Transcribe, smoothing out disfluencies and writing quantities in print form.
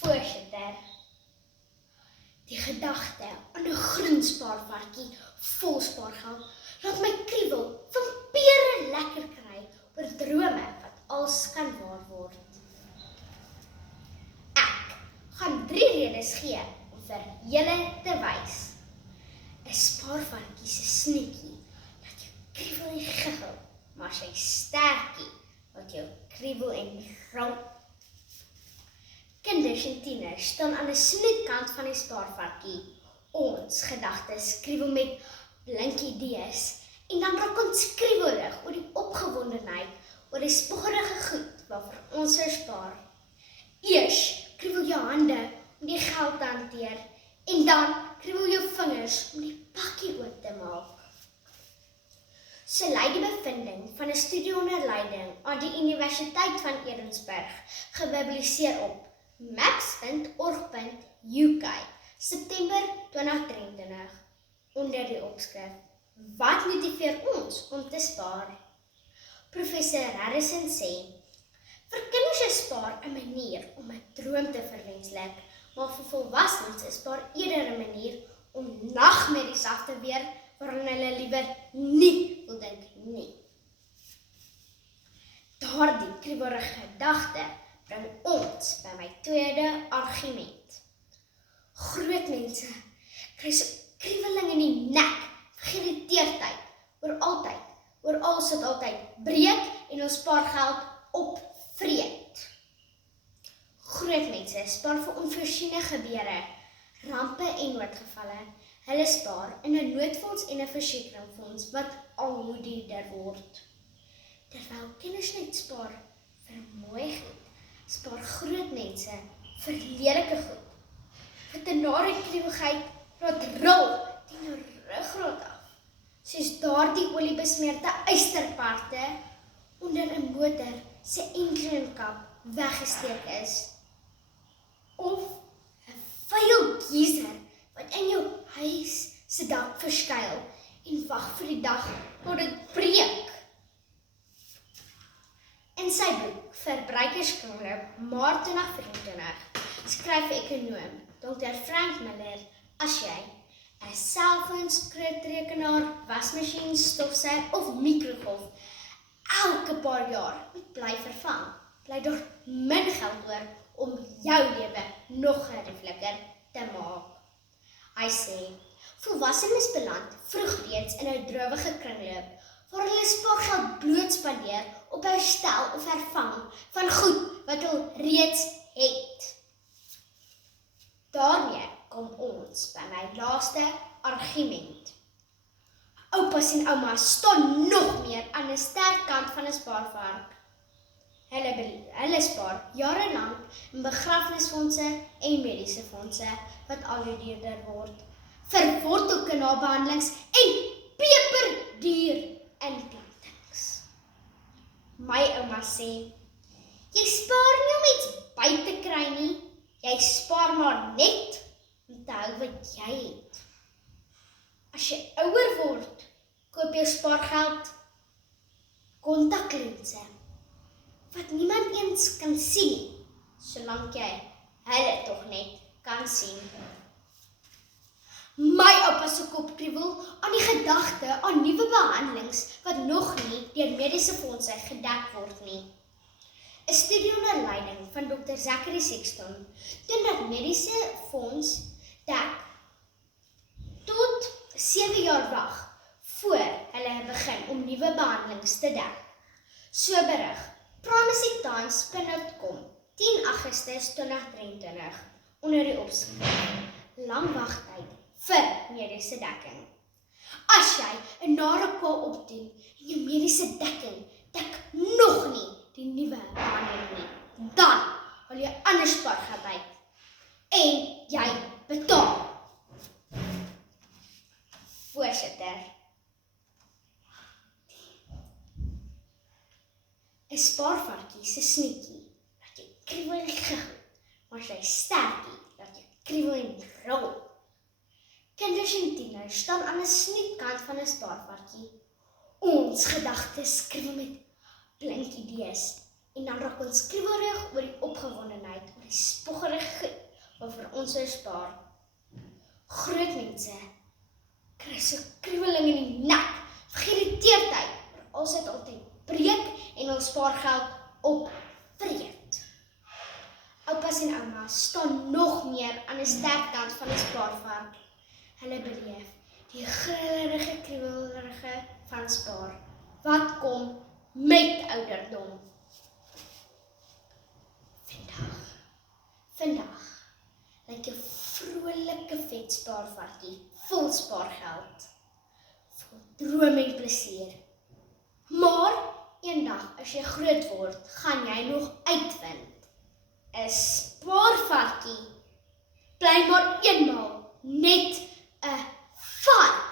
Voorsitter, die gedagte aan 'n groen spaarvarkie vol spaargeld laat my kriebel van pere lekker kry oor drome wat als kan waar word. Ek gaan 3 redes gee om vir julle te wys. 'n Spaarvarkie se sneetjie laat jou kriebel en giggel, maar sy stertjie laat jou kriebel en grou. Kinders en tieners staan aan 'n snoetkant van die spaarvarkie. Ons gedagtes kriebel met blink idees en dan raak ons kriebelig oor die opgewondenheid oor die spoggerige goed waarvoor ons spaar. Eers kriebel jou hande om die geld te hanteer en dan kriebel jou vingers om die pakkie oop te maak. So lei die bevinding van 'n studie onder leiding aan die Universiteit van Edinburgh gepubliseer op maps.org.uk, September 2023, onder die opskrif Wat motiveer ons om te spaar? Professor Harrison sê, vir kinders is spaar 'n manier om 'n droom te verwenslik, maar vir volwassenes is spaar eerder 'n manier om nagmerries af te weer waaraan hulle liewer nie wil dink nie. Daardie kriebelige gedagte bring ons by my tweede argument. Groot mense kry so kriebeling in die nek, geïrriteerdheid, oor alles wat altyd breek en ons spaargeld opvreet. Groot mense spaar vir onvoorsiene gebeure, rampe en noodgevalle. Hulle spaar in 'n noodfonds en 'n versekeringsfonds wat al hoe duurder word. Terwyl kinders net spaar vir mooi goed, spaar groot mense vir lelike goed, wat 'n nare kriebelheid laat rol teen jou ruggraat af, soos daardie oliebesmeerde eysterparte onder 'n motor se enkelinkap weggesteek is, of 'n vuil geyser wat in jou huis se dak verskuil en wag vir die dag tot dit breek. In sy boek Verbruikerskringloop Maart 2024 skryf ekonoom Dr. Frank Miller, as jy 'n selfoon, skryfrekenaar, wasmasjien, stofsuier of mikrogolf elke paar jaar moet bly vervang, bly daar min geld oor om jou lewe nog geriefliker te maak. Hy sê, volwassenes beland vroeg reeds in 'n drowige kringloop waar hulle spaargeld blootspandeer op herstel of hervang van goed wat hulle reeds het. Daarmee kom ons by my laaste argument. Oupas en oumas staan nog meer aan 'n sterk kant van 'n spaarvark. Hulle spaar jarelang in begrafnisfondse en mediese fondse wat al hoe duurder word, vir wortelkanaalbehandelings en peperduur implantings. My ouma sê, jy spaar nie om iets by te kry nie, jy spaar maar net om te hou wat jy het. As jy ouer word, koop jou spaargeld kontaklense, wat niemand eens kan sien nie, solank jy hulle tog net kan sien. My oupa se kop kriebel aan die gedagte aan nuwe behandelings wat nog nie deur mediese fondse gedek word nie. 'n Studie onder leiding van Dr. Zachary Sexton toon dat mediese fonds dek tot 7 jaar wag voor hulle begin om nuwe behandelings te dek. So berig PrimacyTimes.com 10 Augustus 2023 onder die opskrif Lang wagtyd vir mediese dekking. As jy 'n nare kol opdoen en jou mediese dekking dek nog nie die nuwe behandeling nie, dan haal jy ander spaargeld uit en jy betaal. Voorsitter, 'n spaarvarkie se sneetjie laat jy kriebel en giggel, maar sy stertjie laat jy kriebel en rol. Kinders en tieners staan aan 'n snoetkant van 'n spaarvarkie. Ons gedagtes kriebel met blink idees en dan raak ons kriebelrig oor die opgewondenheid oor die spoggerige goed ons weer spaar. Groot mense kry so kriweling in die nek, geïrriteerdheid, oor ons het altyd breek en ons spaargeld opvreet. Oupas en oumas staan nog meer aan die sterk kant van die spaarvark. Hulle beleef die grillerige, kriwelerige van spaar, wat kom met ouderdom. Vandag lyk jou vrolike vet spaarvarkie vol spaargeld, vol droom en plesier. Maar eendag as jy groot word, gaan jy nog uitvind. 'n Spaarvarkie bly maar eenmaal net 'n vark.